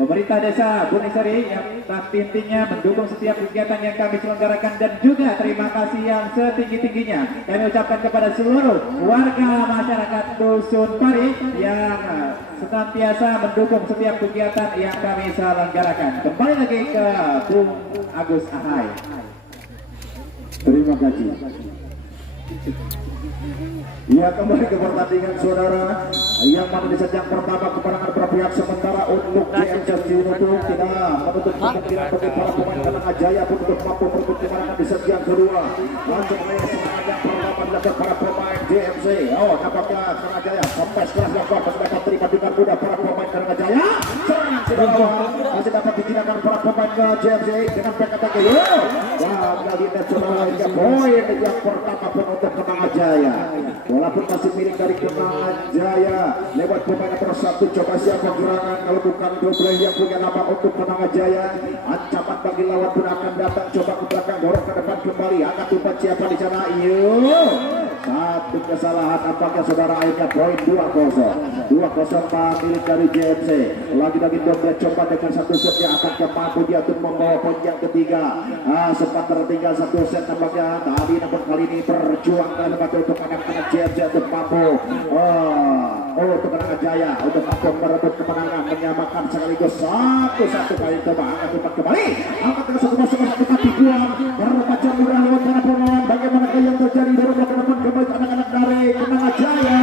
Pemerintah Desa Bunisari yang tak intinya mendukung setiap kegiatan yang kami selenggarakan, dan juga terima kasih yang setinggi-tingginya kami ucapkan kepada seluruh warga masyarakat Dusun Pari yang senantiasa mendukung setiap kegiatan yang kami selenggarakan. Kembali lagi ke Bung Agus Ahai. Terima kasih. Ya, kembali ke pertandingan saudara, yang mana di set yang pertama kemenangan berpihak sementara untuk JMC Cinutu tidak menutup kemungkinan bagi para pemain Kenanga Jaya untuk mampu merebut kemenangan di set yang kedua. Langsung melihat semangat yang pertama dilakukan para pemain JMC. Oh, nampaknya Kenanga Jaya sampai keras lakukan masih dapat terima dengan mudah para pemain Kenanga Jaya. Serangan saudara masih dapat digunakan para pemain ke JMC dengan PKTK. Wah, kali ini saudara hingga poin yang pertama pun untuk Kenanga Jaya. Walaupun masih milik dari Kenanga Jaya, lewat pemain nomor 1, coba siapa gerangan kalau bukan double yang punya nama untuk Kenanga Jaya. Ancaman bagi lawan pun akan datang, coba ke belakang, dorong ke depan kembali, angkat umpan siapa di sana. Satu kesalahan apakah saudara, akhirnya poin 2-0 milik dari JMC. Lagi-lagi double coba dengan satu set yang akan mampu dia untuk membawa poin yang ketiga. Sempat tertinggal satu set nampaknya tadi, namun kali ini berjuang dalam untuk anak-anak JMC untuk mampu untuk Kenanga Jaya untuk mampu merebut kemenangan, menyamakan sekaligus 1-1 kali. Coba angkat umpan kembali, angkat dengan satu dibuang, berbaca murah lewat para pemain. Bagaimana yang terjadi, dorong ke depan kembali anak-anak dari Kenanga Jaya.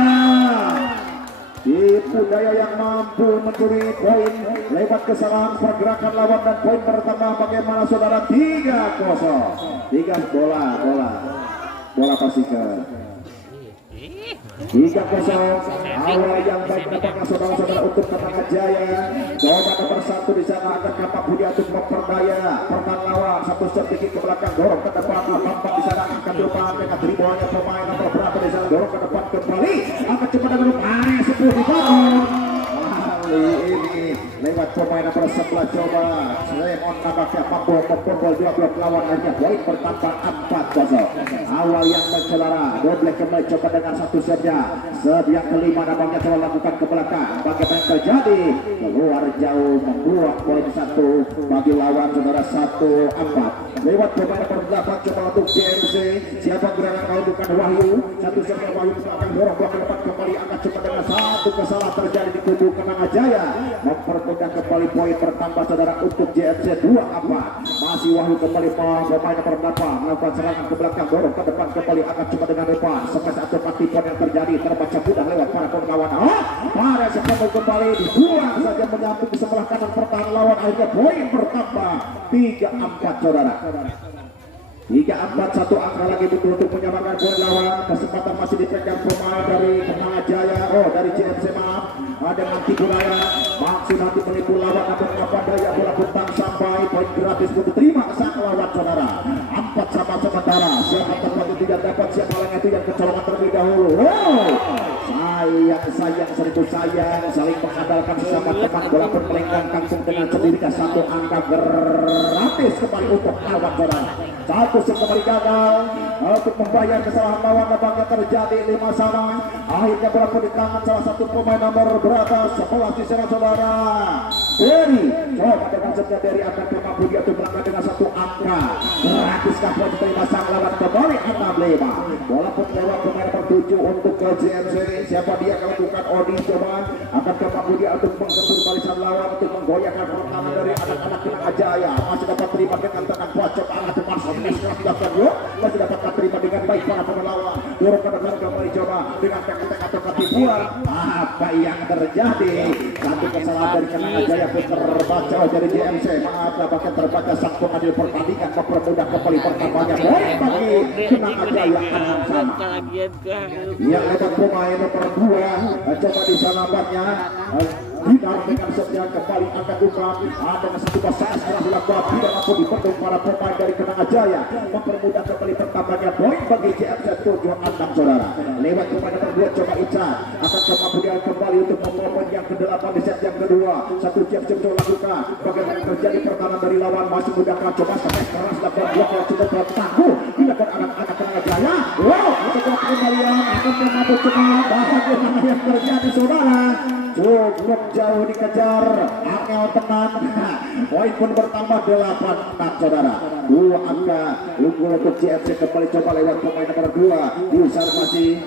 Tipu daya yang mampu mencuri poin lewat kesalahan pergerakan lawan, dan poin pertama bagaimana saudara, 3-0. 3 bola pastikan 3-0. Awal yang baik dapatkan saudara-saudara untuk Kenanga Jaya. Coba nomor 1 di sana akan kapak budi untuk memperdaya pertahanan lawan. Satu sedikit ke belakang, dorong ke depan, tampak di sana akan depan dengan dribblenya pemain nomor berapa di sana, dorong ke depan kembali, akan cepat dengan 10 di bawah. Ini lewat pemain nomor 11, coba Lemon nampaknya mampu membobol 12 lawan, hanya poin bertambah 4-0. Awal yang mencelara, double kembali coba dengan satu saja. Set yang kelima nampaknya coba lakukan ke belakang. Bagaimana terjadi? Keluar jauh, membuang poin 1 bagi lawan saudara. 1-4 lewat pemain nomor 8, coba untuk JMC. Siapa gerangan kalau bukan Wahyu. Satu saja Wahyu akan dorong ke depan kembali, akan cepat dengan satu kesalahan terjadi di kubu Kenanga Jaya, mempermudah kembali poin bertambah saudara untuk JMC 2-4. Masih Wahyu kembali pemain nomor 8 melakukan serangan ke belakang, dorong ke depan kembali, akan coba dengan depan sampai satu pon yang terjadi terbaca mudah lewat para pemain lawan. Pada sepuluh kembali dibuang saja, menyambung di sebelah kanan pertahanan lawan, akhirnya poin bertambah 3-4 saudara. 3-4, satu angka lagi untuk menyamakan poin lawan. Kesempatan masih dipegang pemain dari Kenanga Jaya, dari JMC maaf. Ada nanti Buraya maksud nanti menipu lawan, namun apa daya bola putar sampai poin gratis pun diterima sang lawan saudara. 4 sama sementara, siapa tempat tidak dapat, siapa yang itu yang kecolongan terlebih dahulu. Sayang seribu sayang, saling mengandalkan sesama teman, bola pun melenggang langsung dengan sendirinya. Satu angka gratis kembali untuk lawan saudara. Satu set kembali gagal untuk membayar kesalahan lawan, nampaknya terjadi 5 sama. Akhirnya bola pun di tangan salah satu pemain nomor berapa 11 di sana saudara. Dari coba dengan setnya dari akan mampu dia untuk melangkah dengan satu angka gratis kapal diterima sang lawan kembali 6-5. Bola pun lewat pemain nomor 7 untuk ke JMC. Siapa dia kalau bukan Odi, coba akan mampu dia untuk menggeser barisan lawan, untuk menggoyahkan pertahanan dari anak-anak Kenanga Jaya. Masih dapat terima dengan tangan pocok, angkat depan masih dapat terima dengan baik para pemain lawan. Dorong ke depan kembali, coba dengan tek-tek atau ketipuan. Apa yang terjadi? Satu kesalahan dari Kenanga Jaya pun terbaca dari JMC. Maaf, bahkan terbaca sang pengadil pertandingan, mempermudah kembali pertamanya poin bagi Kenanga Jaya. Sama yang lewat pemain nomor 2, coba di sana nampaknya Bidar dengan setnya kembali angkat umpan, ada satu pasangan setelah dilakukan tidak mampu dipendung para pemain dari Kenanga Jaya, mempermudah kembali pertamanya poin bagi JMC 7-6 saudara. Lewat pemain nomor 2 coba Ica akan kemudian kembali untuk membawa poin yang ke-8 di set yang kedua. Satu JMC coba lakukan, bagaimana terjadi pertahanan dari lawan, masih mudahkan coba sampai keras lakukan blok yang cukup bertangguh dilakukan anak-anak Kenanga Jaya. Wow, untuk kembalian akan mampu coba bahagia yang terjadi saudara. cukup jauh dikejar angel tenan. Poin pun bertambah 8 saudara. 2 angka unggul untuk JMC. Kembali coba lewat pemain nomor 2 diusar masih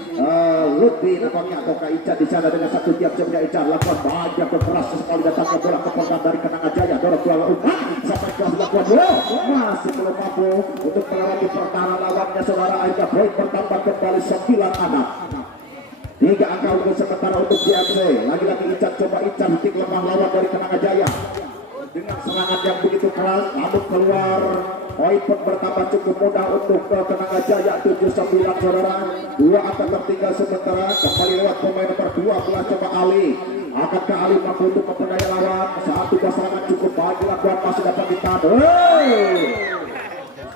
Lutfi nampaknya ataukah Ica di sana dengan satu tiap jemnya. Ica lakukan banyak berkeras sekali datangnya bola ke pertahanan dari Kenanga Jaya. Dorong bola umpan sampai ke lakukan bola masih belum mampu untuk melewati pertahanan lawannya saudara. Akhirnya poin bertambah kembali 9 anak. 3 angka unggul sementara untuk JMC. Lagi-lagi Ica coba Ica titik lemah lawan dari Kenanga Jaya dengan serangan yang begitu keras, namun keluar. Poin pun bertambah cukup mudah untuk Kenanga Jaya 7-9 saudara. 2 angka tertinggal sementara. Kembali lewat pemain nomor 12 coba Ali. Akankah Ali mampu untuk memperdaya lawan? Satu serangan cukup baik dilakukan, masih dapat ditahan.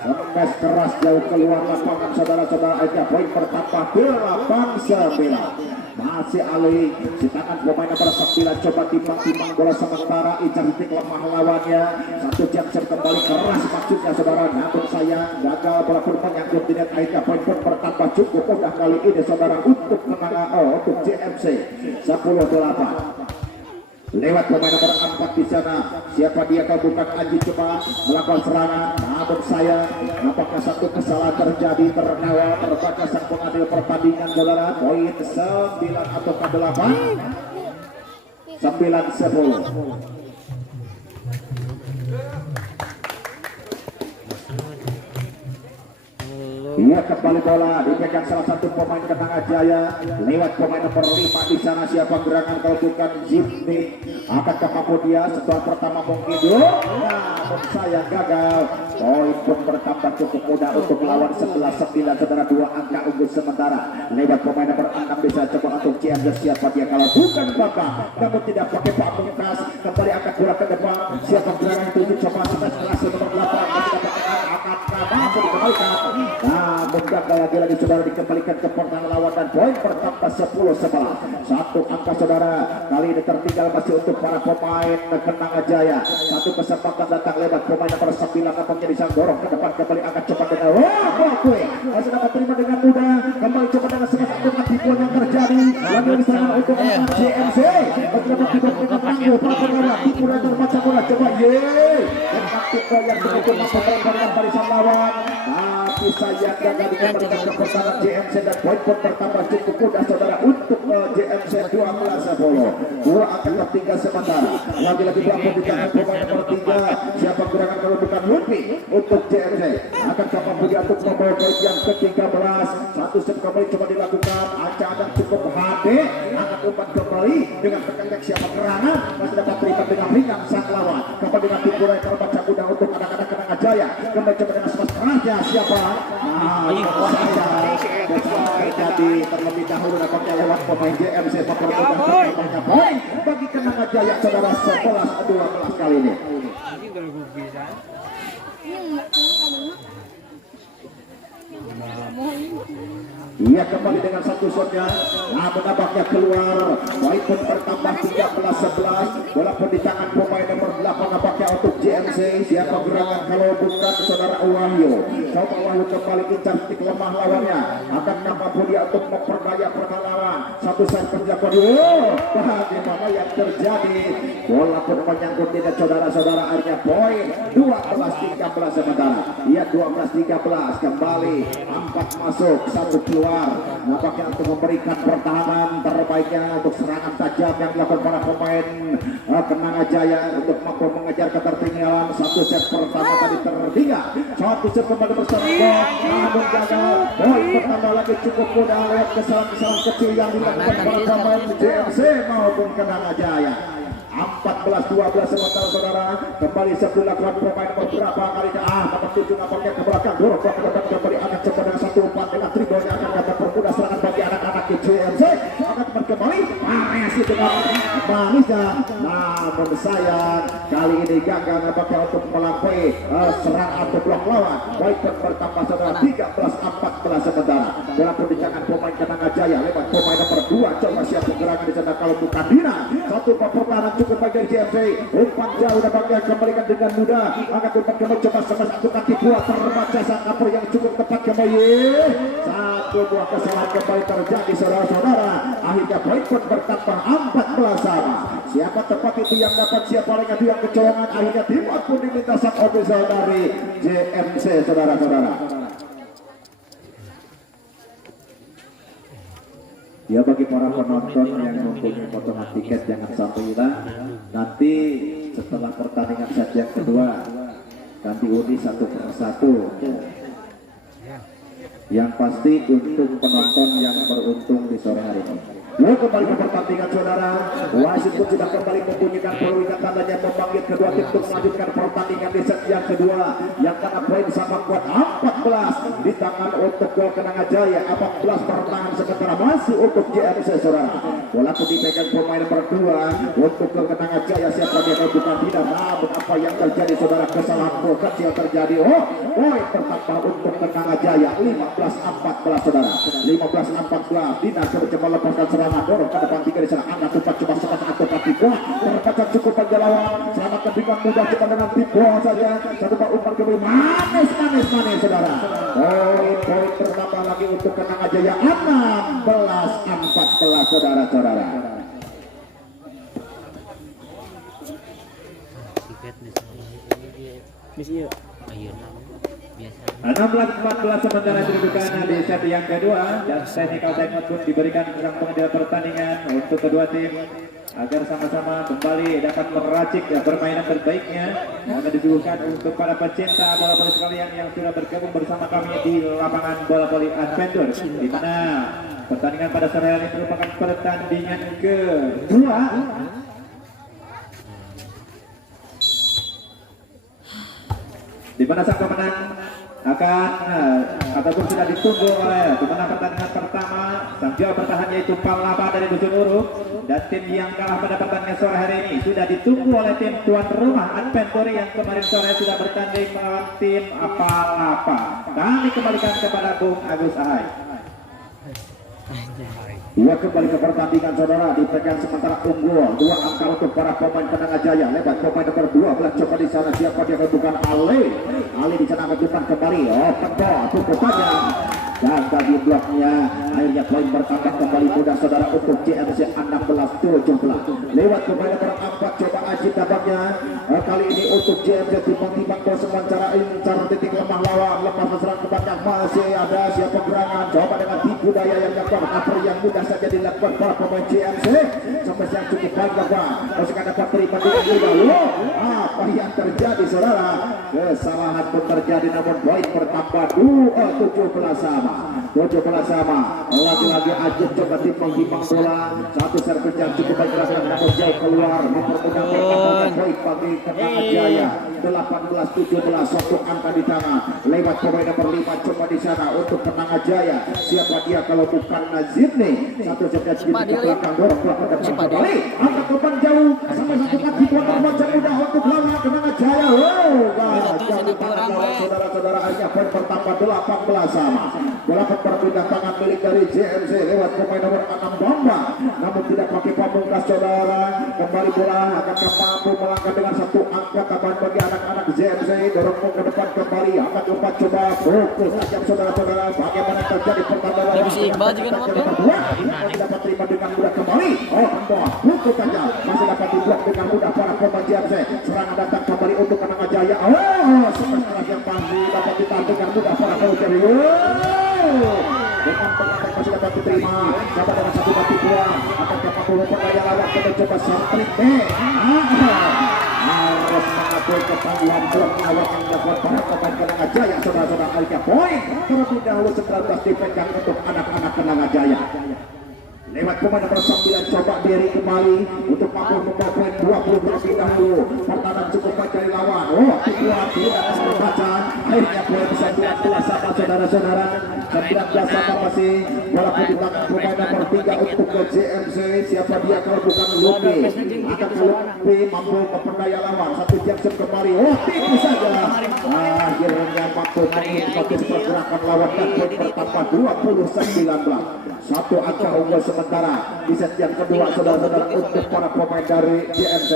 Lemes keras jauh keluar lapangan saudara-saudara. Akhirnya poin bertambah 8-9. Masih Ali di tangan pemain nomor 9 coba timbang-timbang bola sementara. Ica titik lemah lawannya. Satu jam kembali keras maksudnya saudara, namun sayang gagal bola pun menyangkut di net. Akhirnya poin pun bertambah cukup mudah kali ini saudara untuk untuk JMC 10-8. Lewat pemain nomor 4 di sana. Siapa dia kalau bukan Anji coba melakukan serangan. Namun saya nampaknya satu kesalahan terjadi terkawal terbaca sang pengadil pertandingan saudara. Poin 9 atau 8 9-10. Ia kembali bola dipegang salah satu pemain Kenanga Jaya lewat pemain nomor 5 di sana. Siapa gerangan kalau bukan Zipni? Akankah mampu dia setelah pertama mungkin namun saya gagal. Poin pun bertambah cukup mudah untuk melawan 11-9 saudara. 2 angka unggul sementara lewat pemain nomor 6 bisa coba untuk CMJ. Siapa dia kalau bukan Bapak, namun tidak pakai Pak Pungkas. Kembali angkat bola ke depan. Siapa gerangan itu coba kita kelas nomor 8 masih dapat akan mampu dikembalikan. Namun gagal lagi saudara dikembalikan ke pertahanan lawan dan poin bertambah 10-11. 1 angka saudara. Kali ini tertinggal masih untuk para pemain Kenanga Jaya. Satu kesempatan datang lewat pemain nomor 9 nampaknya bisa dorong ke depan. Kembali angkat coba dengan Bakwe masih dapat terima dengan mudah. Kembali coba dengan semangat dengan tipuan yang terjadi. Lagi serangan untuk JMC. Berjabat tiba dengan tangguh pertandingan tipu dan terbaca bola coba tipe yang begitu mampu mengembalikan barisan lawan. Tapi sayang gagal dikembalikan ke pertahanan JMC dan poin pun bertambah cukup mudah saudara untuk JMC 12-10. 2 akan tertinggal sementara. Lagi-lagi berapa di tangan pemain nomor 3. Siapa gerangan kalau bukan Lutfi untuk JMC. Akan mampu dia untuk membawa poin yang ke-13. Satu set kembali coba dilakukan. Aca dan cukup HD. Angkat umpan kembali dengan tekan siapa gerangan masih dapat terima dengan ringan sang lawan. Kembali dengan tipu yang terbaca mudah untuk anak-anak Kenanga Jaya. Kembali coba dengan semas kerasnya siapa? Terjadi terlebih dahulu nampaknya lewat pemain JMC mempermudah tercapainya poin bagi Kenanga Jaya saudara 11-12 kali ini. Ia kembali dengan satu shotnya, namun nampaknya keluar. Poin pun bertambah 13-11. Bola pun di tangan pemain nomor 8 nampaknya untuk JMC. Siapa gerangan kalau bukan saudara Wahyu. Coba Wahyu kembali incar titik lemah lawannya. Akan mampu dia untuk memperdaya perlawan. Satu set kerja kedua. Bagaimana yang terjadi? Bola pun menyangkut tidak saudara-saudara. Akhirnya poin 12-13 sementara. Ia 12-13 kembali. 4 masuk, 1 keluar. Nampaknya untuk memberikan pertahanan terbaiknya untuk serangan tajam yang dilakukan para pemain Kenanga Jaya untuk mampu mengejar ketertinggalan. 1 set pertama tadi tertinggal. 1 set kembali bersama namun gagal. Poin pertama lagi cukup mudah lewat kesalahan-kesalahan kecil yang dilakukan para pemain JMC maupun Kenanga Jaya. 14-12 sementara saudara. Kembali sebelum lakukan pemain beberapa kali nomor 7 nampaknya ke belakang dorong ke depan kembali akan coba dengan 1 umpan dengan tribolnya akan dapat permudah serangan bagi anak-anak JMC. Akan kembali masih dengan manisnya, namun sayang kali ini gagal nampaknya untuk melampaui serang atau blok lawan. Poin bertambah saudara 13-14 sementara. Bola pun di tangan pemain Kenanga Jaya lewat pemain nomor 2 coba siap pergerakan di sana kalau bukan Dina. 1 pertahanan cukup baik dari JMC. Umpan jauh nampaknya kembalikan dengan mudah. Angkat umpan kembali coba sama 1 kaki 2 terbaca sang kapur yang cukup tepat kembali. 1 buah kesalahan kembali terjadi saudara-saudara. Akhirnya poin pun bertambah 14 sama. Siapa tepat itu yang dapat, siapa lagi yang kecolongan. Akhirnya timbul pun diminta sang official dari JMC saudara-saudara. Ya, bagi para penonton yang mempunyai potongan tiket jangan sampai hilang. Nanti setelah pertandingan set yang kedua akan diundi satu persatu. Yang pasti untuk penonton yang beruntung di sore hari ini. Lalu kembali ke pertandingan saudara. Wasit pun sudah kembali membunyikan peluit tandanya memanggil kedua tim untuk melanjutkan pertandingan di set yang kedua. Yang karena poin sama kuat 14 di tangan untuk gol Kenanga Jaya. 14 pertahanan sementara masih untuk JMC saudara. Bola pun dipegang pemain nomor 2 untuk ke Kenanga Jaya. Siapa dia kalau bukan tidak. Namun apa yang terjadi saudara, kesalahan gol kecil terjadi. Oh, poin pertama untuk Kenanga Jaya 15-14 saudara. 15-14 Dina coba lepaskan serangan. Dorong ke depan 3 di sana. Angkat cepat coba sekat tepat tiga. Terpecah cukup penjelawan. Selamatkan dengan mudah cepat dengan tiga saja. Satu pak umpan kembali manis saudara. Poin bertambah lagi untuk Kenanga Jaya 16-14 saudara-saudara. Biasa. 16-14 sementara kedudukan di set yang kedua, dan technical timeout pun diberikan sang pengendali pertandingan untuk kedua tim agar sama-sama kembali dapat meracik permainan terbaiknya yang akan disuguhkan untuk para pecinta bola voli sekalian yang sudah bergabung bersama kami di lapangan bola voli Adventure, di mana pertandingan pada sore hari ini merupakan pertandingan kedua di mana sang pemenang akan ataupun sudah ditunggu oleh pemenang pertandingan pertama sang juara bertahan yaitu Palapa dari Dusun Uruk, dan tim yang kalah pada pertandingan sore hari ini sudah ditunggu oleh tim tuan rumah Adventure yang kemarin sore sudah bertanding melawan tim Palapa. Kami kembalikan kepada Bung Agus Ahai. Dua kembali ke pertandingan saudara, dipegang sementara unggul 2 angka untuk para pemain Kenanga Jaya. Lebat pemain nomor 12 coba di sana, siapa dia, bukan Ali di sana ke depan kembali. Oh, pendor cukup panjang dan bagi bloknya. Akhirnya poin bertambah kembali mudah saudara untuk JMC 16-17. Lewat pemain nomor 4 coba Ajit tampaknya. Kali ini untuk JMC timbang-timbang bos sementara incar titik lemah lawan. Lepas serang ke belakang masih ada siapa gerangan, coba dengan tipu daya yang dapat apa yang mudah saja dilakukan para pemain JMC. Sampai yang cukup banyak masih akan dapat terima dengan mudah. Apa yang terjadi saudara? Kesalahan pun terjadi namun poin bertambah 17 sama. Lagi-lagi Ajit coba timbang-timbang bola. Satu servis yang cukup baik gerakan namun jauh keluar. Mempermudah pertambahan poin bagi Kenanga Jaya 18-17. Satu angka di tangan. Lewat pemain nomor 5 coba di sana untuk Kenanga Jaya. Siapa dia kalau bukan Nazirni. Satu servis di belakang dorong ke depan kembali. Angkat depan jauh. Sampai satu kaki buat terbaca mudah untuk lawan Kenanga Jaya. Saudara-saudara hanya poin bertambah 18 sama. Bola berpindah tangan milik dari JMC lewat pemain nomor 6 Bambang, namun tidak pakai pamungkas saudara. Kembali bola akan mampu melangkah dengan satu angka tambahan bagi anak-anak JMC. Dorong ke depan kembali, angkat umpan coba fokus tajam saudara-saudara. Bagaimana terjadi pertandingan masih dapat terima dengan mudah kembali. Oh, Bambang fokus tajam masih dapat diblok dengan mudah para pemain JMC. Serangan datang kembali untuk Kenanga Jaya. Oh, sementara yang pasti dapat ditahan dengan mudah para pemain. Dengan pengatak masih dapat diterima. Dapat dengan satu kaki dua. Akan dapat dulu pengaya lawan. Kita coba sentrik. Harus mengakui kepanggilan blok awal yang dapat para pemain Kenanga Jaya. Saudara-saudara Alika poin terlebih dahulu 19 dipegang untuk anak-anak Kenanga Jaya. Lewat pemain nomor 9 coba diri kembali untuk mampu membawa poin 20 terlebih dahulu. Pertahanan cukup baik dari lawan. Oh, tidak membaca. Akhirnya poin bisa 19 sama saudara-saudara. 19 sama masih walaupun di tangan pemain nomor 3 untuk ke JMC. Siapa dia kalau bukan Lupi. Akan Lupi mampu memperdaya lawan. Satu jam kembali. Oh, tinggi saja. Akhirnya mampu mengikuti pergerakan lawan dan poin bertambah 20-19. Satu angka unggul sementara di set yang kedua saudara-saudara untuk para pemain dari JMC.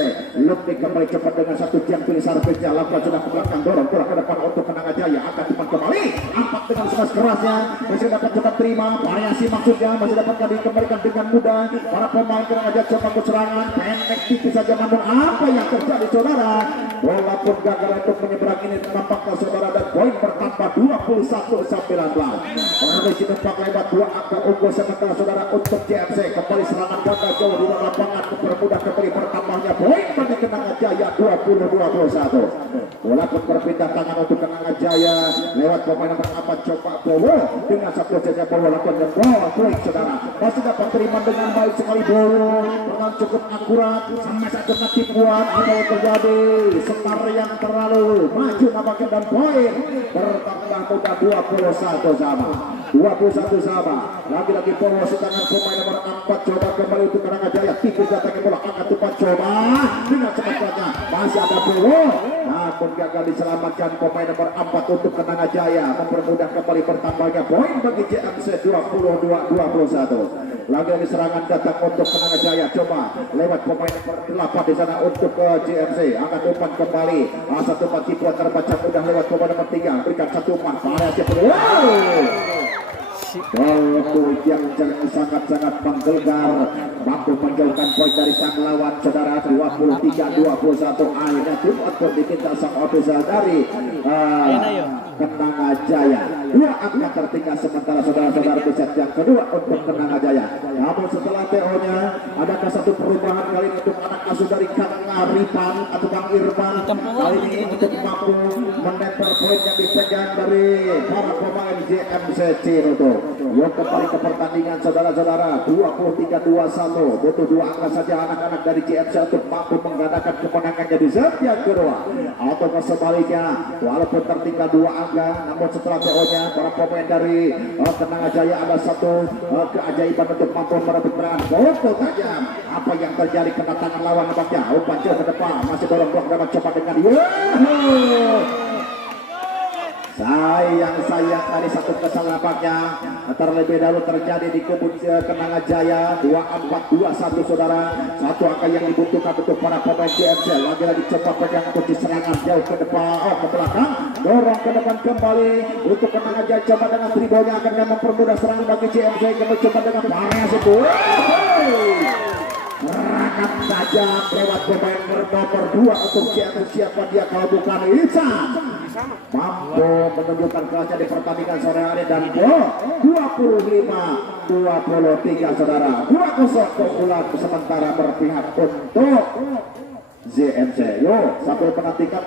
Lupi kembali cepat dengan satu jam pilih servisnya. Lakukan sudah ke belakang dorong bola ke depan untuk Kenanga Jaya. Akan cepat kembali angkat dengan sekeras kerasnya. masih dapat juga terima variasi maksudnya, masih dapat dikembalikan dengan mudah. Para pemain Kenang Jaya coba ke serangan pendek tipis saja, namun apa yang terjadi saudara, bola pun gagal untuk menyeberang ini tampaknya saudara, dan poin bertambah 21-19. Kondisi tempat lebar 2 angka unggul sementara saudara untuk JMC. Kembali serangan gagal jauh di luar lapangan, mempermudah kembali bertambahnya poin bagi Kenang Jaya 20-21. Bola pun berpindah tangan untuk Kenang Jaya lewat pemain nomor 4 coba Bowo dengan satu saja Bowo lakukan dan bola poin saudara, masih dapat terima dengan baik sekali Bowo dengan cukup akurat sampai saat dengan tipuan apa yang terjadi, setar yang terlalu maju nampaknya dan poin bertambah mudah 21 sama. Lagi-lagi Bowo tangan pemain nomor 4 coba kembali untuk Kenang Jaya, tipis datangnya bola angkat umpan coba dengan cepatnya masih ada Bowo, namun gagal diselamatkan pemain nomor 4 untuk Kenang Jaya, mempermudah kembali bertambahnya poin bagi JMC 22-21. Lagi-lagi serangan datang untuk Kenang Jaya, coba lewat pemain nomor 8 di sana untuk JMC, angkat umpan kembali, satu umpan tipuan terbaca mudah lewat pemain nomor 3, berikan satu umpan variasi gol yang sangat-sangat menggelegar, mampu menjauhkan poin dari sang lawan saudara. 23-21 akhirnya tim output diminta sang official dari Kenang Jaya. 2 angka tertinggal sementara saudara-saudara di set yang kedua untuk Kenang Jaya. Namun setelah TO-nya adakah satu perubahan kali ini untuk anak asuh dari Kang Aripan atau Kang Irfan, kali ini untuk mampu menempel poin yang dipegang dari para pemain JMC Ciroto. Yuk kembali ke pertandingan saudara-saudara, 23-21, butuh 2 angka saja anak-anak dari JMC untuk mampu menggandakan kemenangannya di set yang kedua. Atau sebaliknya, walaupun tertinggal 2 angka, namun setelah TO-nya para pemain dari Kenang Jaya ada satu keajaiban untuk mampu merebut peran. Foto tajam, apa yang terjadi kena tangan lawan nampaknya, umpan jauh ke depan, masih dorong blok dapat coba dengan sayang tadi satu kesalahan nampaknya terlebih dahulu terjadi di kubu Kenang Jaya. 24-21 saudara, satu angka yang dibutuhkan untuk para pemain JMC. Lagi-lagi coba pegang untuk serangan jauh ke depan, ke belakang, dorong ke depan kembali untuk Kenang Jaya, coba dengan dribblenya akan mempermudah serangan bagi JMC. Kembali coba dengan variasi rangkap saja lewat pemain nomor 2 untuk siapa dia kalau bukan Ica, mampu menunjukkan kelasnya di pertandingan sore hari dan 25-23 saudara, 2-0 keunggulan sementara berpihak untuk JMC. Yo sambil menantikan